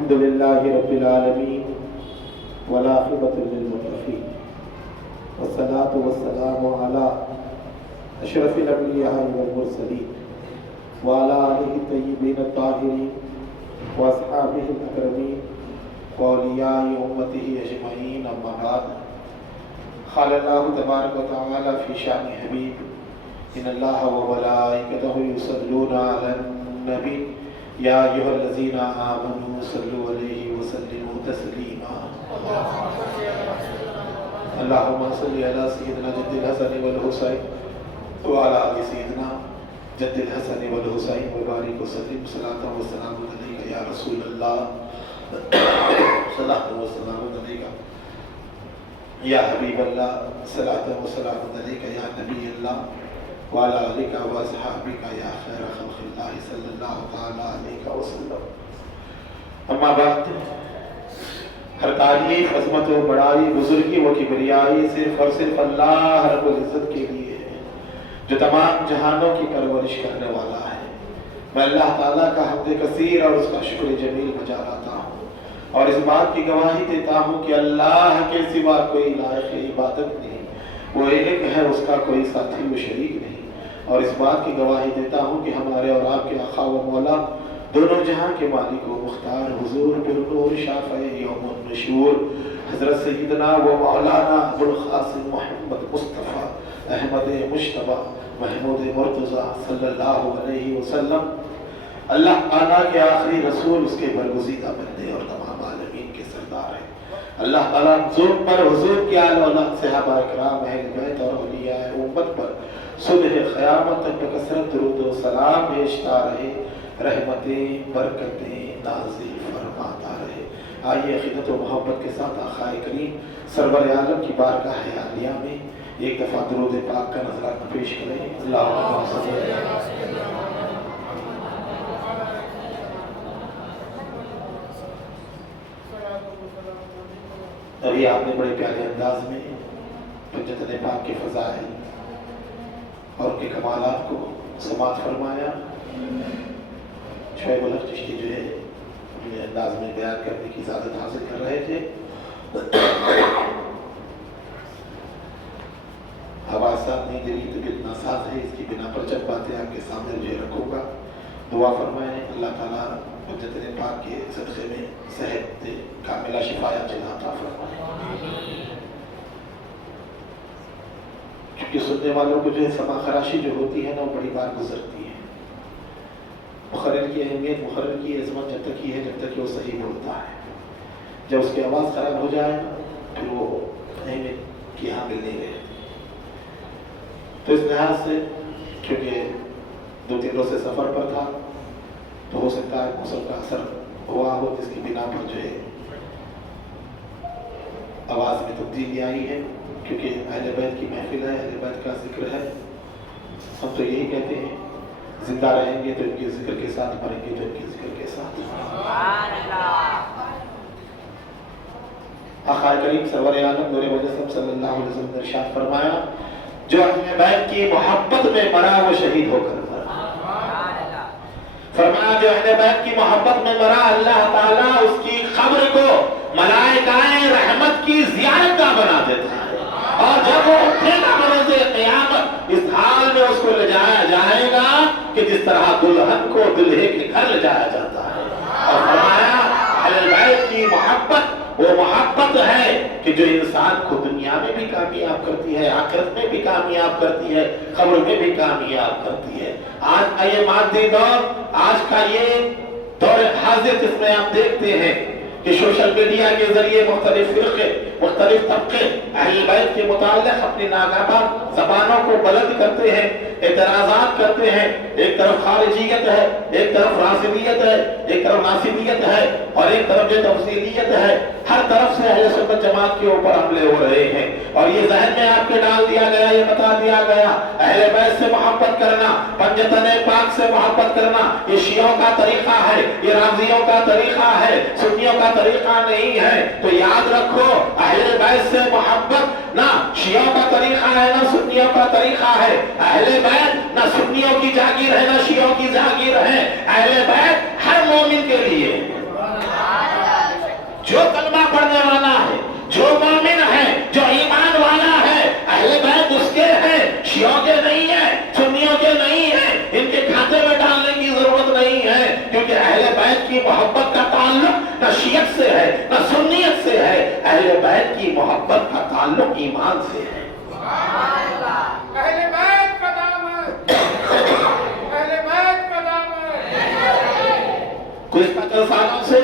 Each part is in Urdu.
الحمد لله رب العالمين والعاقبة للمتقين والصلاة والسلام على أشرف الأنبياء والمرسلين وعلى آله الطيبين الطاهرين وأصحابه الأكرمين وأولياء أمته أجمعين أما بعد قال الله تبارك وتعالى في شأن حبيب إن الله وملائكته يصلون على النبي يا أيها الذين آمنوا صلوا عليه وسلموا تسليما اللهم صل على سيدنا جد الحسن والحسين وعلى آل سيدنا جد الحسن والحسين وبارك وسلم صلاة وسلام عليك يا رسول الله صلاة وسلام عليك یا حبیب اللہ صلاۃ و سلام علیک یا نبی اللہ وعلی آلک و اصحابک یا خیر خلق اللہ صلی اللہ تعالی علیہ وسلم. اما بعد، ہر تعریف، عظمت و بڑائی، بزرگی و کبریائی صرف اور صرف اللہ رب العزت کے لیے ہے جو تمام جہانوں کی پرورش کرنے والا ہے. میں اللہ تعالیٰ کا حمد کثیر اور اس کا شکر جمیل بجا لاتا ہوں اور اس بات کی گواہی دیتا ہوں کہ اللہ کے سوا کوئی لائق عبادت نہیں، وہ ایک ہے، اس کا کوئی ساتھی و شریک نہیں. اور اس بات کی گواہی دیتا ہوں کہ ہمارے اور آپ کے آقا و مولا، دونوں جہاں کے مالک و مختار، حضور بالنور شافع یوم النشور حضرت سیدنا و مولانا ابوالقاسم محمد مصطفیٰ احمد مجتبی محمود مرتضیٰ صلی اللہ علیہ وسلم، اللہ تعالیٰ کے آخری رسول، اس کے برگزیدہ بندے اور تمام عالمین کے سردار ہیں. اللہ تعالیٰ حضور پر، حضور کی آل اولاد، صحابہ اکرام، اہل بیت اور اولیاء امت پر صبح قیامت تک بکثرت درود و سلام بھیجتا رہے، رحمتیں برکتیں نازل فرماتا رہے. آئیے عقیدت و محبت کے ساتھ آقا کریم سرور عالم کی بارگاہ عالیہ میں ایک دفعہ درود پاک کا نذرانہ پیش کریں. اللہم صلی اللہ علیہ وسلم. ابھی آپ نے بڑے پیارے انداز میں حجت پاک کے فضائل اور ان کے کمالات کو سماعت فرمایا. شعیب الحق چشتی جو ہے اپنے انداز میں بیان کرنے کی اجازت حاصل کر رہے تھے. آواز ساتھ نہیں دے رہی، طبیعت ناساز ہے، اس کی بنا پر چند باتیں آپ کے سامنے جو رکھوں گا. دعا فرمائیں اللہ تعالیٰ حجت پاک کے صدقے میں صحت کاملہ شفایت عطا فرمائے. کیونکہ سننے والوں کو جو ہے سما خراشی جو ہوتی ہے نا، وہ بڑی بار گزرتی ہے. مقرر کی اہمیت، مقرر کی عظمت جب تک ہی ہے جب تک کہ وہ صحیح بولتا ہے. جب اس کی آواز خراب ہو جائے پھر وہ اہمیت کی حامل نہیں رہتی. تو اس لحاظ سے کیونکہ 2-3 روز سے سفر پر تھا تو ہو سکتا ہے موسم کا اثر ہوا ہو، جس کی بنا پر جو ہے آواز میں تبدیلی آئی ہے. کیونکہ اہل بیت کی محفل ہے، اہل بیت کا ذکر ہے. ہم تو یہی کہتے ہیں زندہ رہیں گے تو ان کے ذکر کے ساتھ، مریں گے تو ان کے ذکر کے ساتھ. آقا کریم سرور عالم نور مجسم صلی اللہ علیہ وسلم نے ارشاد فرمایا جو اہل بیت کی محبت میں مرا وہ شہید ہو کر مرا. فرمایا جو اہل بیت کی محبت میں مرا اللہ تعالیٰ اس کی قبر کو ملائکہ رحمت کی زیارت کا بنا دیتا ہے، اور جب وہ اٹھے گا بروز قیامت اس حال میں اس کو لے جایا جائے گا کہ جس طرح دلہن کو دلہے کے گھر لے جایا جاتا ہے. اور فرمایا اہل بیت کی محبت وہ محبت ہے کہ جو انسان کو دنیا میں بھی کامیاب کرتی ہے، آخرت میں بھی کامیاب کرتی ہے، قبر میں بھی کامیاب کرتی ہے. آج کا یہ مادی دور، آج کا یہ دور حاضر جس میں آپ دیکھتے ہیں کہ سوشل میڈیا کے ذریعے مختلف فرقے، مختلف طبقے اہل بیت کے متعلق اپنی ناگہباں زبانوں کو بلند کرتے ہیں، اعتراضات کرتے ہیں. ایک طرف خارجیت ہے، ایک طرف رافضیت ہے، ایک طرف ناصبیت ہے، اور ایک طرف جو تفصیلیت ہے. ہر طرف سے اہل سنت جماعت کے اوپر حملے ہو رہے ہیں، اور یہ ذہن میں آپ کے ڈال دیا گیا، یہ بتا دیا گیا اہل بیت سے محبت کرنا، پنجتن پاک سے محبت کرنا یہ شیعوں کا طریقہ ہے، یہ رافضیوں کا طریقہ ہے، سنیوں کا طریقہ نہیں ہے. تو یاد رکھو اہل بیت سے محبت نہ شیعوں کا طریقہ ہے نہ سنیوں کا طریقہ ہے. اہل بیت نہ سنیوں کی جاگیر ہے نہ شیعوں کی جاگیر ہے. اہل بیت ہر مومن کے لیے کی محبت کا تعلق نہ شیعت سے ہے نہ سنیت سے ہے، اہل بیت کی محبت کا تعلق ایمان سے ہے۔ اہل بیت کا دامن، اہل بیت کا دامن۔ گزشتہ چند سالوں سے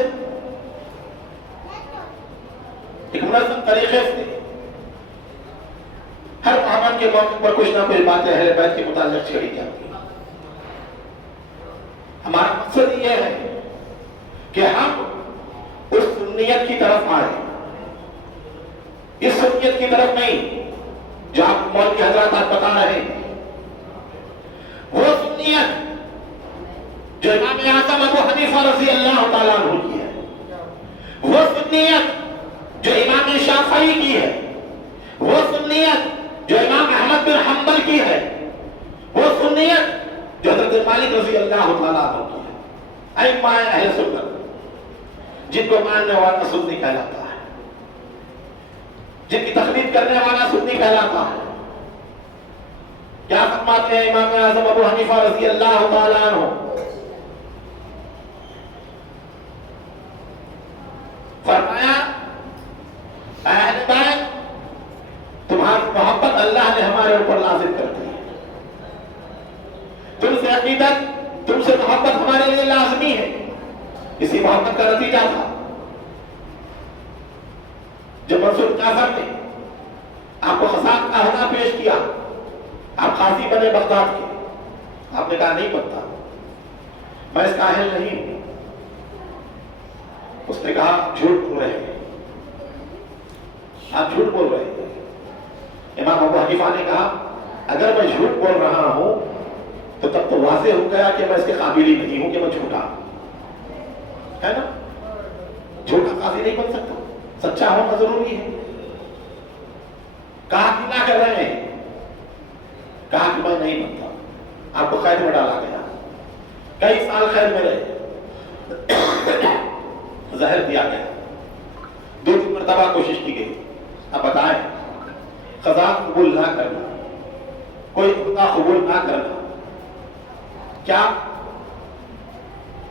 ایک منظم طریقے سے ہر محرم کے موقع پر کچھ نہ کچھ باتیں اہل بیت کے متعلق چھیڑی جاتی ہیں۔ ہمارا مقصد یہ ہے کہ ہم اس سنیت کی طرف آئیں، اس سنیت کی طرف نہیں جو آپ مولوی حضرات آپ بتا رہے ہیں، وہ سنیت جو امام اعظم ابو حنیفہ رضی اللہ تعالیٰ عنہ کی ہے، وہ سنیت جو امام شافعی کی ہے، وہ سنیت جو امام احمد بن حنبل کی ہے، وہ سنیت جو حضرت مالک رضی اللہ تعالیٰ عنہ کی ہے، ائمہ اہل سنت جن کو ماننے والا سنی کہلاتا ہے، جن کی تقلید کرنے والا سنی کہلاتا ہے۔ کیا فرماتے ہیں امام اعظم ابو حنیفہ رضی اللہ تعالیٰ عنہ؟ فرمایا اہل بیت تمہاری محبت اللہ نے ہمارے اوپر لازم کر دی ہے، تم سے عقیدت، تم سے محبت ہمارے لیے لازمی ہے۔ اسی محبت کا نتیجہ تھا جب منصور جعفر نے آپ کو قصاص کا عہدہ پیش کیا، آپ قاضی بنے بغداد کے، آپ نے کہا نہیں بنتا، میں اس کا اہل نہیں ہوں۔ اس نے کہا جھوٹ بول رہے ہیں، آپ جھوٹ بول رہے ہیں۔ امام ابو حنیفہ نے کہا اگر میں جھوٹ بول رہا ہوں تو تب تو واضح ہو گیا کہ میں اس کے قابل ہی نہیں ہوں کہ میں جھوٹا ہے نا، جھوٹا قاضی نہیں بن سکتا، سچا ہونا ضروری ہے۔ کہا کہ نہ کر رہے ہیں، کہا کہ میں نہیں بنتا، آپ کو قید میں ڈالا گیا، کئی سال قید میں رہے، زہر دیا گیا، 2-3 مرتبہ کوشش کی گئی۔ اب بتائیں قضا قبول نہ کرنا، کوئی خدا قبول نہ کرنا، کیا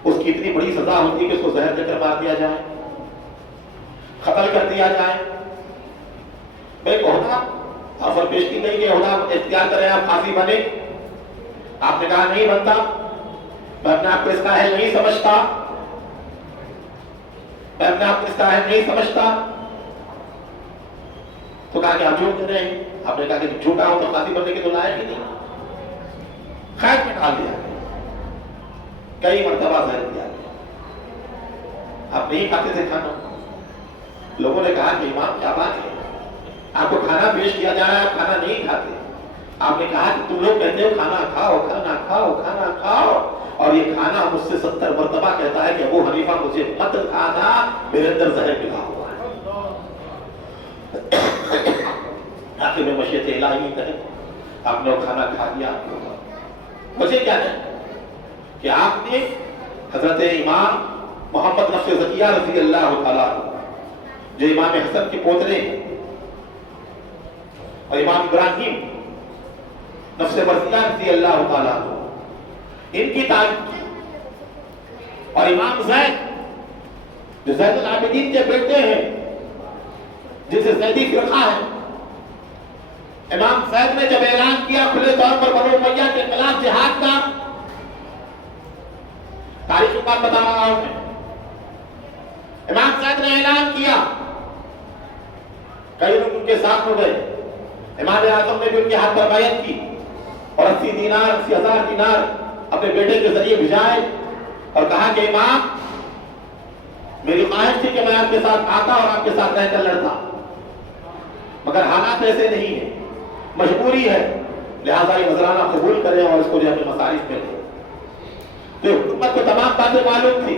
اس کی اتنی بڑی سزا ہوتی ہے کہ اس کو زہر دے کر مار دیا جائے، قتل کر دیا جائے؟ بھائی عہدہ آفر پیش کی گئی کہ عہدہ اختیار کریں، آپ قاضی بنے، آپ نے کہا نہیں بنتا، میں اپنے آپ کو اس کا اہل نہیں سمجھتا، میں اپنے آپ کو اس کا اہل نہیں سمجھتا، تو کہا کہ آپ جھوٹ کر رہے ہیں۔ آپ نے کہا کہ جھوٹا ہوں تو قاضی بننے کی تو لائق ہی نہیں، قید میں ڈال دیا گیا، کئی مرتبہ زہر دیا گیا، آپ نہیں کھاتے تھے کھانا۔ لوگوں نے کہا کہ امام کیا بات ہے، آپ کو کھانا پیش کیا جا رہا ہے، آپ کھانا نہیں کھاتے۔ آپ نے کہا کہ تم لوگ کہتے ہو کھانا کھاؤ کھانا کھاؤ کھانا کھاؤ، اور یہ کھانا مجھ سے 70 مرتبہ کہتا ہے کہ ابو حنیفہ مجھے مت کھانا، میرے اندر زہر ملا ہوا ہے۔ آخر میں مشیت الہی ہے، آپ نے وہ کھانا کھا لیا۔ وجہ کیا ہے کہ آپ نے حضرت امام محمد نفس زکیہ رضی اللہ تعالیٰ جو امام حسن کے پوترے ہیں، اور امام ابراہیم نفس مرضیہ رضی اللہ تعالیٰ ان کی تعریف کی، اور امام زید جو زید العابدین کے بیٹے ہیں جن سے زیدی فرقہ ہے، امام زید نے جب اعلان کیا کھلے طور پر بنو امیہ کے خلاف جہاد کا، تاریخی بات بتا رہا ہوں میں، امام زید نے اعلان کیا، کئی لوگ ان کے ساتھ ہو گئے، امام اعظم نے بھی ان کے ہاتھ پر بیعت کی اور 80,000 دینار اپنے بیٹے کے ذریعے بھیجائے اور کہا کہ امام میری خواہش تھی کہ میں آپ کے ساتھ آتا اور آپ کے ساتھ رہ کر لڑتا، مگر حالات ایسے نہیں ہیں، مجبوری ہے، لہذا یہ نذرانہ قبول کریں اور اس کو جو ہمیں مصارف میں لیں۔ تو حکومت کو تمام باتیں معلوم تھی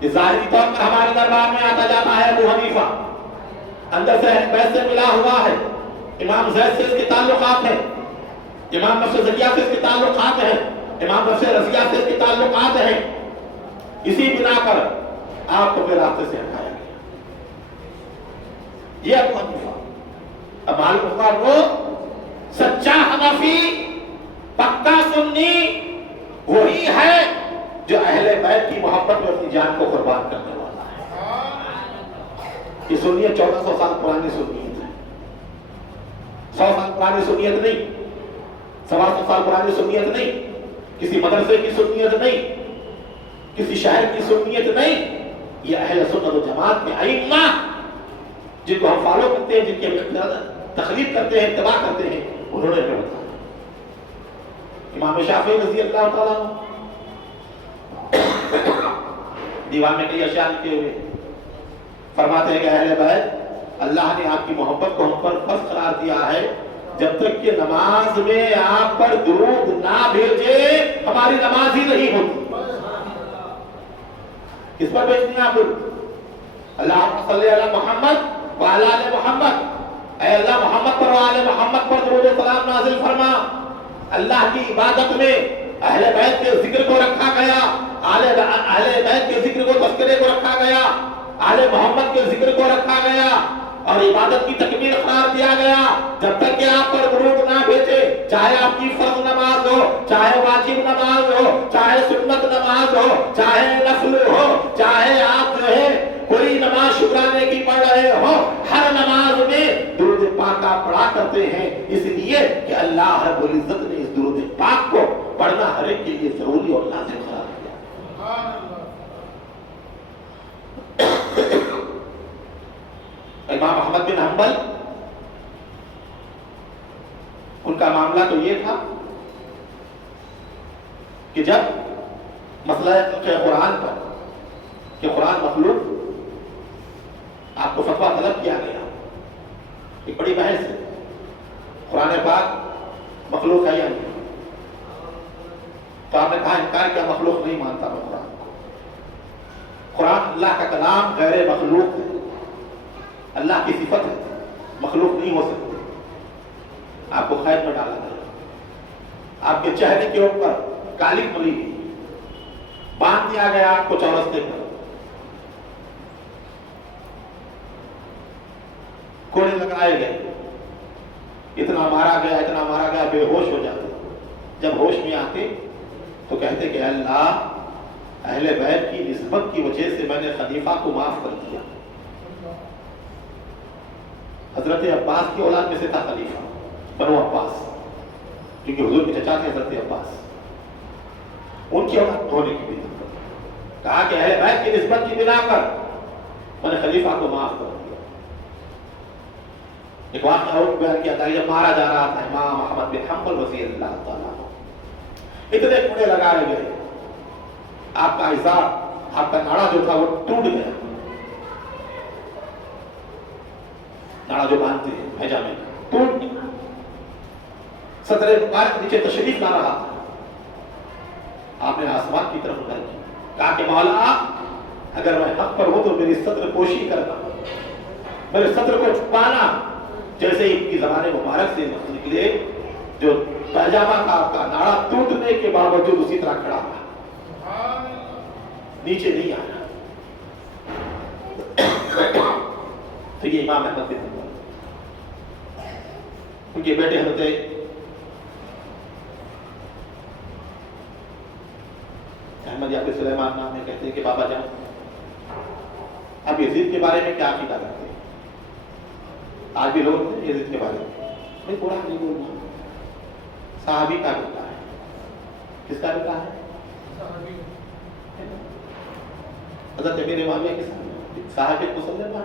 کہ ظاہری طور پر ہمارے دربار میں آتا جاتا ہے ابو حنیفہ، اندر سے بیت سے ملا ہوا ہے، امام زید سے اس کے تعلقات ہیں، امام نفس زکیہ سے اس کے تعلقات ہیں، امام نفس رضیہ سے اس کے تعلقات ہیں، اسی بنا پر آپ کو پھر راستے سے ہٹایا گیا۔ یہ ابو حنیفہ، اب معلوم ہوا وہ سچا حنفی پکا سنی وہی ہے جو اہل بیت کی محبت محبت میں اپنی جان کو قربان کرنے والا ہے. یہ سنیت 1400 سال پرانی سنیت ہے. 100 سال پرانی سنیت نہیں, 125 سال پرانی سنیت نہیں, کسی مدرسے کی سنیت نہیں, کسی شہر کی سنیت نہیں. یہ اہل سنت و جماعت میں ائمہ جن کو ہم فالو کرتے ہیں, جن کی تقلید کرتے ہیں, اتباع کرتے ہیں, انہوں نے ہمیں بتایا. امام شافعی رضی اللہ تعالیٰ دیوان میں کئی اشیاء لکھے ہوئے فرماتے ہیں کہ اہل بیت اللہ نے آپ کی محبت کو ہم پر فرض قرار دیا ہے, جب تک کہ نماز میں آپ پر درود نہ بھیجے ہماری نماز ہی نہیں ہوتی. کس پر بھیجنی ہے آپ؟ اللہم صلی علی محمد وعلی آل محمد. اے اللہ محمد پر وعلی محمد پر درود و سلام نازل فرما. اللہ کی عبادت میں اہل بیت کے ذکر کو رکھا گیا, اہل بیت کے ذکر کو تذکرے کو رکھا گیا, آل محمد کے ذکر کو رکھا گیا اور عبادت کی تکمیل قرار دیا گیا. جب تک کہ آپ پر درود نہ بھیجے, چاہے آپ کی فرض نماز ہو, چاہے واجب نماز ہو, چاہے سنت نماز ہو, چاہے نفل ہو, چاہے آپ جو ہے کوئی نماز شکرانے کی پڑھ رہے ہو, ہر نماز میں درود پاک آپ پڑھا کرتے ہیں, اس لیے کہ اللہ رب العزت نے اس درود پاک کو پڑھنا ہر ایک کے لیے ضروری اور لازم قرار دیا. امام احمد بن حنبل, ان کا معاملہ تو یہ تھا کہ جب مسئلہ قرآن پر کہ قرآن مخلوق, آپ کو فتویٰ طلب کیا گیا, ایک بڑی بحث ہے, قرآن پاک مخلوق ہے یا نہیں. تو آپ نے کہا انکار کیا, مخلوق نہیں مانتا میں قرآن کو. قرآن اللہ کا کلام غیر مخلوق ہے, اللہ کی صفت ہے, مخلوق نہیں ہو سکتی. آپ کو قید میں ڈالا گیا, آپ کے چہرے کے اوپر کالی ملی گئی, باندھ دیا گیا آپ کو چورستے پر, کوڑے لگائے گئے, اتنا مارا گیا بے ہوش ہو جاتے. جب ہوش میں آتے تو کہتے کہ اللہ اہل بیت کی نسبت کی وجہ سے میں نے خلیفہ کو معاف کر دیا. حضرت عباس کی اولاد میں سے تھا خلیفہ, بنو عباس, کیونکہ حضور کے چچا تھے حضرت عباس, ان کی اولاد ہونے کی بھی کہا کہ اہل بیت کی نسبت کی بنا کر میں نے خلیفہ کو معاف کر دیا. ایک واقعہ اور بیان کیا تھا, جب مارا جا رہا تھا امام احمد بن حنبل رضی اللہ تعالیٰ, اتنے کوڑے لگائے گئے, آپ کا ازار, آپ کا ناڑا جو تھا وہ ٹوٹ گیا. ناڑا جو باندھتے ہیں پیجامے ٹوٹ گیا. صدر مبارک نیچے تشریف لا رہا تھا, آپ نے آسمان کی طرف اٹھائی, کہا کہ مولا اگر میں حق پر ہوں تو میری صدر پوشی کرنا, میرے صدر کو چھپانا. جیسے ان کی زبان مبارک سے نکلے, جو پیجامہ کا آپ کا ناڑا ٹوٹنے کے باوجود اسی طرح کھڑا رہا, نیچے نہیں آیا. تو یہ امام احمد بن حنبل, ان کے بیٹے حضرت احمد یا پھر سلیمان نام میں کہتے ہیں کہ بابا جان آپ یزید کے بارے میں کیا عقیدہ کرتے ہیں؟ آج بھی لوگ ہیں یزید کے بارے میں, میں پورا نہیں بولنا, صحابی کا بیٹا ہے. کس کا بیٹا ہے؟ حضرت امیر معاویہ کے صحابی مسلم ہے,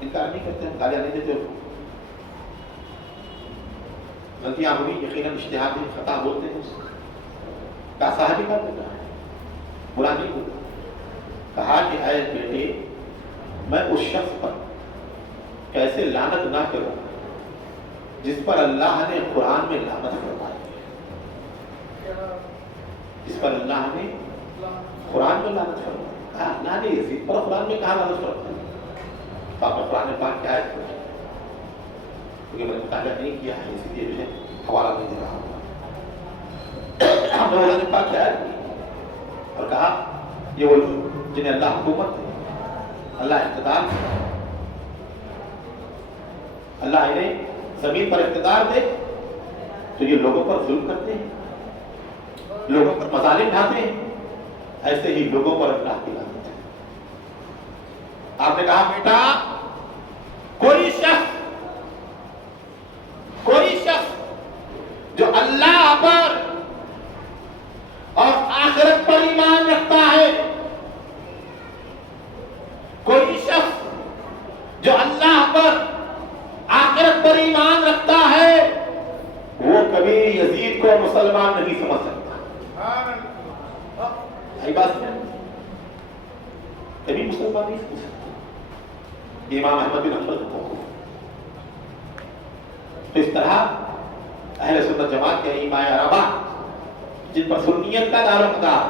انکار نہیں کرتے ہیں, گالیاں نہیں دیتے. غلطیاں ہوئی, یقیناً اجتہادی خطا بولتے ہیں, کہا صحابی کا بیٹا ہے, برا نہیں بولا. کہا کہ اے بیٹے میں اس شخص پر کیسے لعنت نہ کروں جس پر اللہ نے قرآن میں لعنت فرمائی ہے, جس پر اللہ نے قرآن میں لعنت فرمائی. کہا اللہ نے یزید پر قرآن میں کہا لعنت فرمائی, تو آپ نے قرآن پاک کیا ہے کیونکہ میں نے مطالعہ نہیں کیا ہے اسی لیے مجھے حوالہ نہیں دے رہا ہوں. ہم نے قرآن پاک کیا ہے اور کہا یہ وہ جنہیں اللہ حکومت دے, اللہ اقتدار دے, اللہ انہیں زمین پر اقتدار دے تو یہ لوگوں پر ظلم کرتے ہیں, لوگوں پر مظالم ڈھاتے ہیں, ایسے ہی لوگوں پر اللہ کی لعنت ہے۔ آپ نے کہا بیٹا کوئی شخص جو اللہ پر اور آخرت پر ایمان رکھتا ہے، کوئی شخص جو اللہ پر آخرت پر ایمان رکھتا ہے وہ کبھی یزید کو مسلمان نہیں سمجھ سکتا۔ صحیح بات ہے، کبھی مسلمان نہیں سمجھ سکتا۔ امام احمد بن حنبل کو تو اس طرح اہل سنت جماعت کے ائمہ اربعہ جن پر سنیت کا دار و مدار،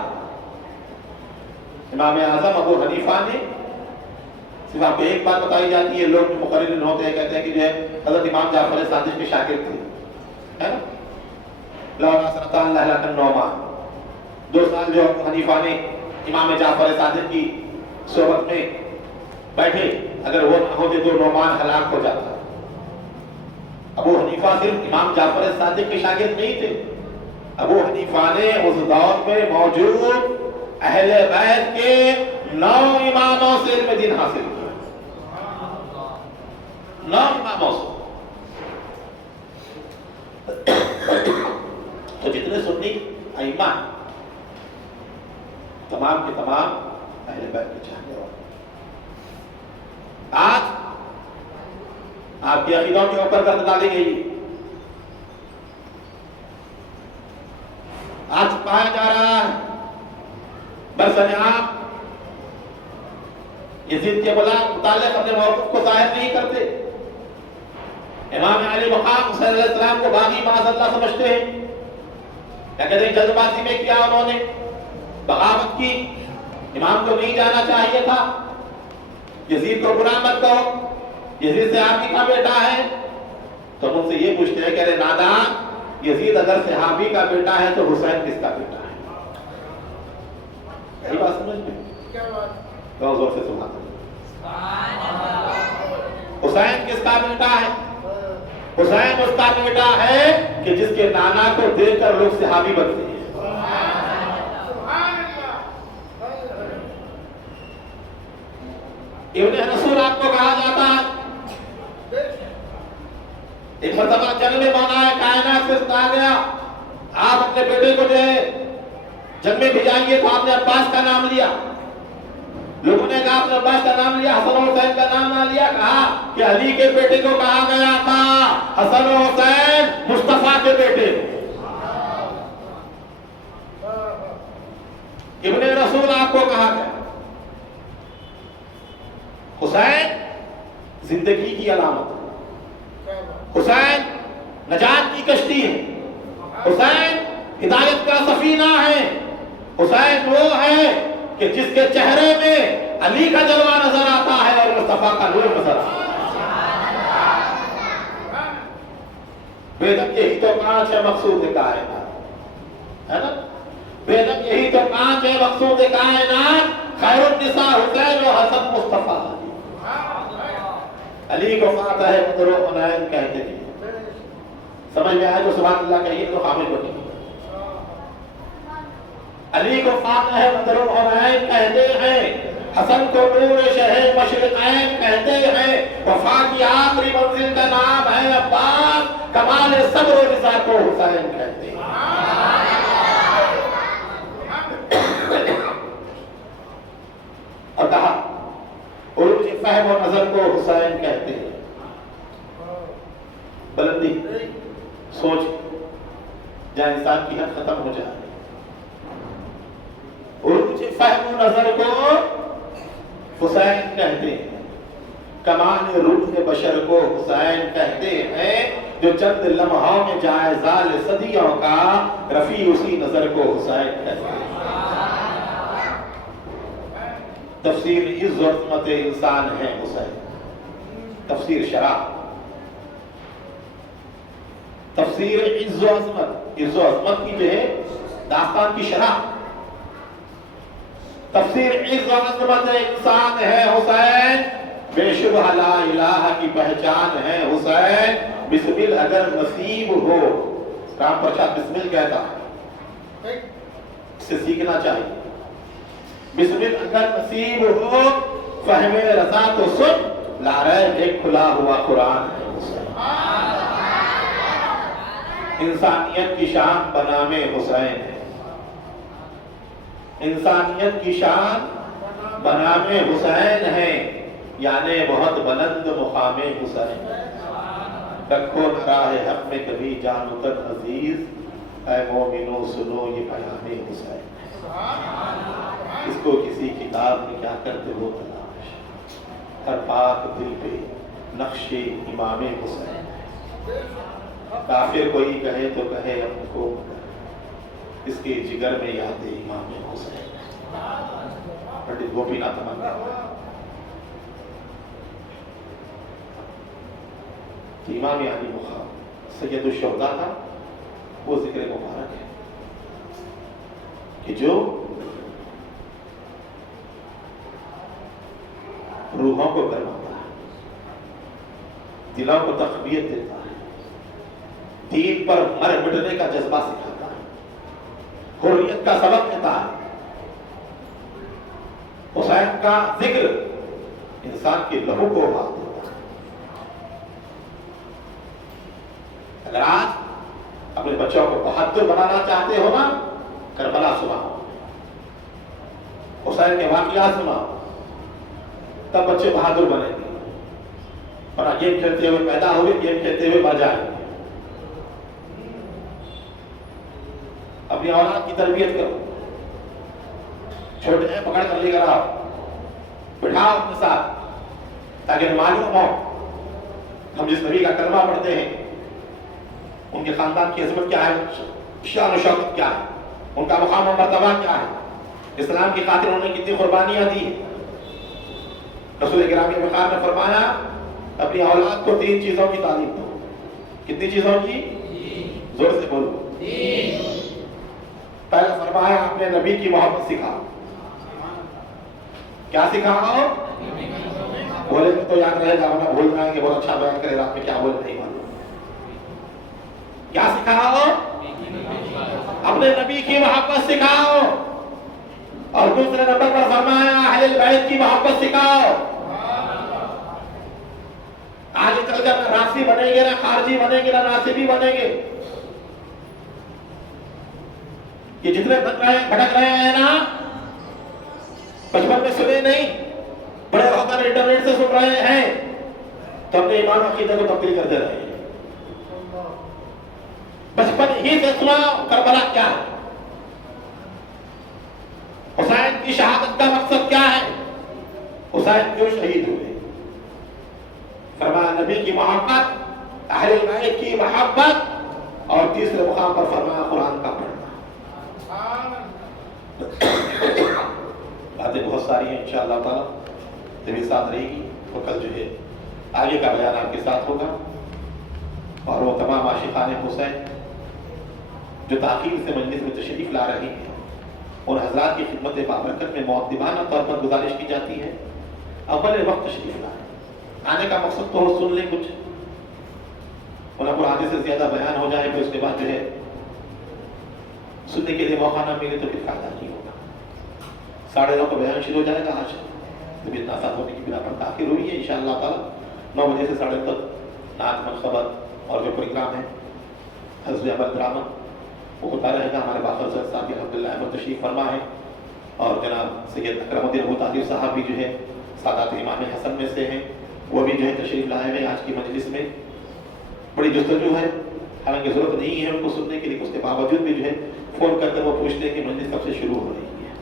امام اعظم ابو حنیفہ نے صرف آپ کو ایک بات بتائی جاتی ہے، لوگ جو مقررین ہوتے ہیں کہتے ہیں کہ جو ہے حضرت امام جعفر صادق کے شاگرد تھے، ہے نا، لولا سنتان لہلکن نعمان، 2 سال جو ابو حنیفہ نے امام جعفر صادق کی صحبت میں بیٹھے، اگر وہ نہ ہوتے تو نعمان ہلاک ہو جاتا۔ ابو حنیفہ صرف امام جعفر صادق کے شاگرد نہیں تھے، ابو حنیفہ نے اس دور میں موجود اہل بیت کے 9 اماموں سے علم دین حاصل کیا، 9 اماموں سے۔ تو جتنے سنی ائمہ تمام کے تمام اہل بیت کے چاہنے والے۔ آج آپ کی عقیدوں کے اوپر گرد ڈالی گئی، آج پایا جا رہا ہے برسر یزید کے متعلق اپنے موقف کو ظاہر نہیں کرتے، امام علی مقام حسین علیہ السلام کو باغی معاذ اللہ سمجھتے ہیں، یا کہتے ہیں جلد بازی میں کیا انہوں نے بغاوت کی، امام کو نہیں جانا چاہیے تھا، یزید کو برا مت کہو، یزید صحابی کا بیٹا ہے۔ تو ہم ان سے یہ پوچھتے ہیں کہ ارے نادان، یزید اگر صحابی کا بیٹا ہے تو حسین کس کا بیٹا ہے؟ یہی بات سمجھ میں بہت زور سے سنا، حسین کس کا بیٹا ہے؟ حسین اس کا بیٹا ہے کہ جس کے نانا کو دیکھ کر لوگ صحابی بنتے ہیں۔ ابن رسول آپ کو کہا جاتا ہے، ایک مرتبہ جنگ میں مولا کائنات سے کہا گیا آپ اپنے بیٹے کو جو ہے جنگ میں بھیجائیے، تو آپ نے عباس کا نام لیا، لوگوں نے کہا آپ نے عباس کا نام لیا، حسن و حسین کا نام نہ لیا، کہا کہ علی کے بیٹے کو کہا گیا تھا حسن و حسین مصطفیٰ کے بیٹے۔ ابن رسول آپ کو کہا گیا۔ حسین زندگی کی علامت ہے، حسین نجات کی کشتی ہے، حسین ہدایت کا سفینہ ہے، حسین وہ ہے کہ جس کے چہرے میں علی کا جلوہ نظر آتا ہے اور مصطفیٰ کا نور نظر آتا ہے۔ بیدم یہی تو 5 ہے مقصود کائنات، ہے نا، بیدم یہی تو 5 ہے مقصود کائنات، خیر النساء حسین و حسن مصطفیٰ۔ علی کو فاتح بدر و حنین کہتے ہیں، سمجھ میں آئے تو سبحان اللہ کہیے تو خامش بنی۔ علی کو فاتح بدر و حنین کہتے ہیں، حسن کو نور شہ مشرقین کہتے ہیں، وفا کی آخری منزل کا نام ہے عباس، کمال صبر و رضا کو حسین کہتے ہیں۔ اور کہا عروج فہم و نظر کو حسین کہتے ہیں۔ بلندی سوچ جہاں انسان کی حد ختم ہو جائے، عروج فہم و نظر کو حسین کہتے ہیں، کمال روح بشر کو حسین کہتے ہیں، جو چند لمحوں میں جائزہ صدیوں کا رفیع اسی نظر کو حسین کہتے ہیں۔ تفسیر عز و عظمت انسان ہے حسین، تفسیر شرح، تفسیر عز و عظمت، عز و عظمت کی جو ہے داستان کی شرح، تفسیر عز و عظمت انسان ہے حسین، بے شبہ لا الہ کی پہچان ہے حسین، بسمل اگر نصیب ہو، رام پرشاد بسمل کہتا ہے، اس سے سیکھنا چاہیے، بسمل اگر نصیب ہو فہم رضا تو سن، لا ریب ایک کھلا ہوا قرآن ہے حسین۔ انسانیت کی شان بنام حسین ہے، انسانیت کی شان بنام حسین ہے، یعنی بہت بلند مقام حسین۔ رکھو نہ راہ حق میں کبھی جان اتر عزیز، اے مومنو سنو یہ پیام حسین۔ اس کو کسی کتاب میں کیا کرتے ہو تلاش، ہر پاک دل پہ نقش امام حسین۔ کافر کوئی کہے تو کہے ہم کو، اس کے جگر میں یاد امام حسین۔ پنڈت گوپی ناتھ مانگے کہ امام علی مقام سید الشہداء تھا، وہ ذکر مبارک ہے کہ جو روحوں کو گرماتا ہے، دلوں کو تقویت دیتا ہے، دین پر مر مٹنے کا جذبہ سکھاتا ہے، حریت کا سبق دیتا ہے۔ حسین کا ذکر انسان کے لہو کو بات دیتا ہے۔ اگر آج اپنے بچوں کو بہادر بنانا چاہتے ہو نا، کربلا سناؤ، حسین کے واقعات سناؤ، تب بچے بہادر بنیں گے۔ اور گیم کھیلتے ہوئے پیدا ہوئے، گیم کھیلتے ہوئے مر جائیں گے۔ اپنی اولاد کی تربیت کرو، چھوٹے ہیں پکڑ کر لے کر آؤ، بٹھاؤ اپنے ساتھ، تاکہ معلوم ہو ہم جس نبی کا کلمہ پڑھتے ہیں ان کے خاندان کی عظمت کیا ہے، شان و شوکت کیا ہے، ان کا مقام و مرتبہ کیا ہے، اسلام کی خاطر انہوں نے کتنی قربانیاں دی ہیں۔ رسول گرامی وقار نے فرمایا اپنی اولاد کو 3 چیزوں کی تعلیم دو۔ کتنی چیزوں کی؟ زور سے بولو۔ پہلا فرمایا اپنے نبی کی محبت سکھاؤ۔ کیا سکھاؤ؟ بولے تو یاد رہے گا، ورنہ بھول جائیں گے، بہت اچھا بیان کرے رات میں کیا بولے نہیں معلوم۔ کیا سکھاؤ؟ اپنے نبی کی محبت سکھاؤ، اور دوسرے نمبر پر فرمایا اہل البیت کی محبت سکھاؤ۔ آگے چل کر نہ رافضی بنیں گے، نہ خارجی بنیں گے، نہ ناصبی بنیں گے۔ یہ جتنے بن رہے ہیں، بھٹک رہے ہیں نا، بچپن میں سنے نہیں، بڑے ہو کر انٹرنیٹ سے سن رہے ہیں، تو اپنے ایمان عقیدہ کو تبدیل کرتے رہے ہیں۔ بچپن ہی سے سنا کربلا کیا ہے، حسین کی شہادت کا مقصد کیا ہے، حسین کیوں شہید ہوئے۔ فرمایا نبی کی محبت، اہل بیت کی محبت، اور تیسرے مقام پر فرمایا قرآن کا پڑھنا۔ باتیں بہت ساری ہیں، انشاءاللہ تعالیٰ جب ساتھ رہے گی تو کل جو ہے آگے کا بیان آپ کے ساتھ ہوگا۔ اور وہ تمام عاشقان حسین جو تاخیر سے مجلس میں تشریف لا رہے ہیں، ان حضرات کی خدمت بابرکت میں مؤدبانہ طور پر گزارش کی جاتی ہے اول وقت تشریف لائیں۔ آنے کا مقصد تو سن لیں کچھ، انہیں قرآن سے زیادہ بیان ہو جائے، پھر اس کے بعد جو ہے سننے کے لیے موقع نہ ملے تو پھر فائدہ نہیں ہوگا۔ 9:30 کو بیان شروع ہو جائے گا۔ آج طبیعت ناساز ہونے کی بنا پر تاخیر ہوئی ہے، انشاءاللہ تعالیٰ 9 بجے سے 9:30 تک نعت منخبت اور جو پروگرام ہے حزب عمل ڈرامہ وہ ہوتا رہے گا۔ ہمارے باخر صاحب الحمدللہ احمد تشریف فرما ہے، اور جناب سید اکرم الدین ابو طاہر صاحب بھی جو ہے سادات امام حسن میں سے ہیں، وہ بھی جو ہے تشریف لائے ہوئے آج کی مجلس میں۔ بڑی جستجو ہے، حالانکہ ضرورت نہیں ہے ان کو سننے کے لیے، اس کے باوجود بھی جو ہے فون کر کے وہ پوچھتے ہیں کہ مجلس کب سے شروع ہو رہی ہے۔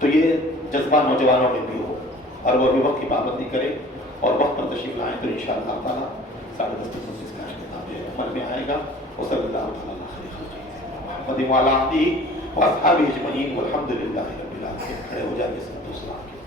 تو یہ جذبہ نوجوانوں میں بھی ہو، اور وہ بھی وقت کی پابندی کرے اور وقت پر تشریف لائیں، تو انشاءاللہ تعالیٰ 10:30 تک مجلس کا اختتام عمل میں آئے گا۔ وصلی اللہ تعالیٰ علی خیر خلقہ محمد وعلی آلہ واصحابہ اجمعین والحمد للہ رب العالمین۔ کھڑے ہو جائیں گے سب دوسرا۔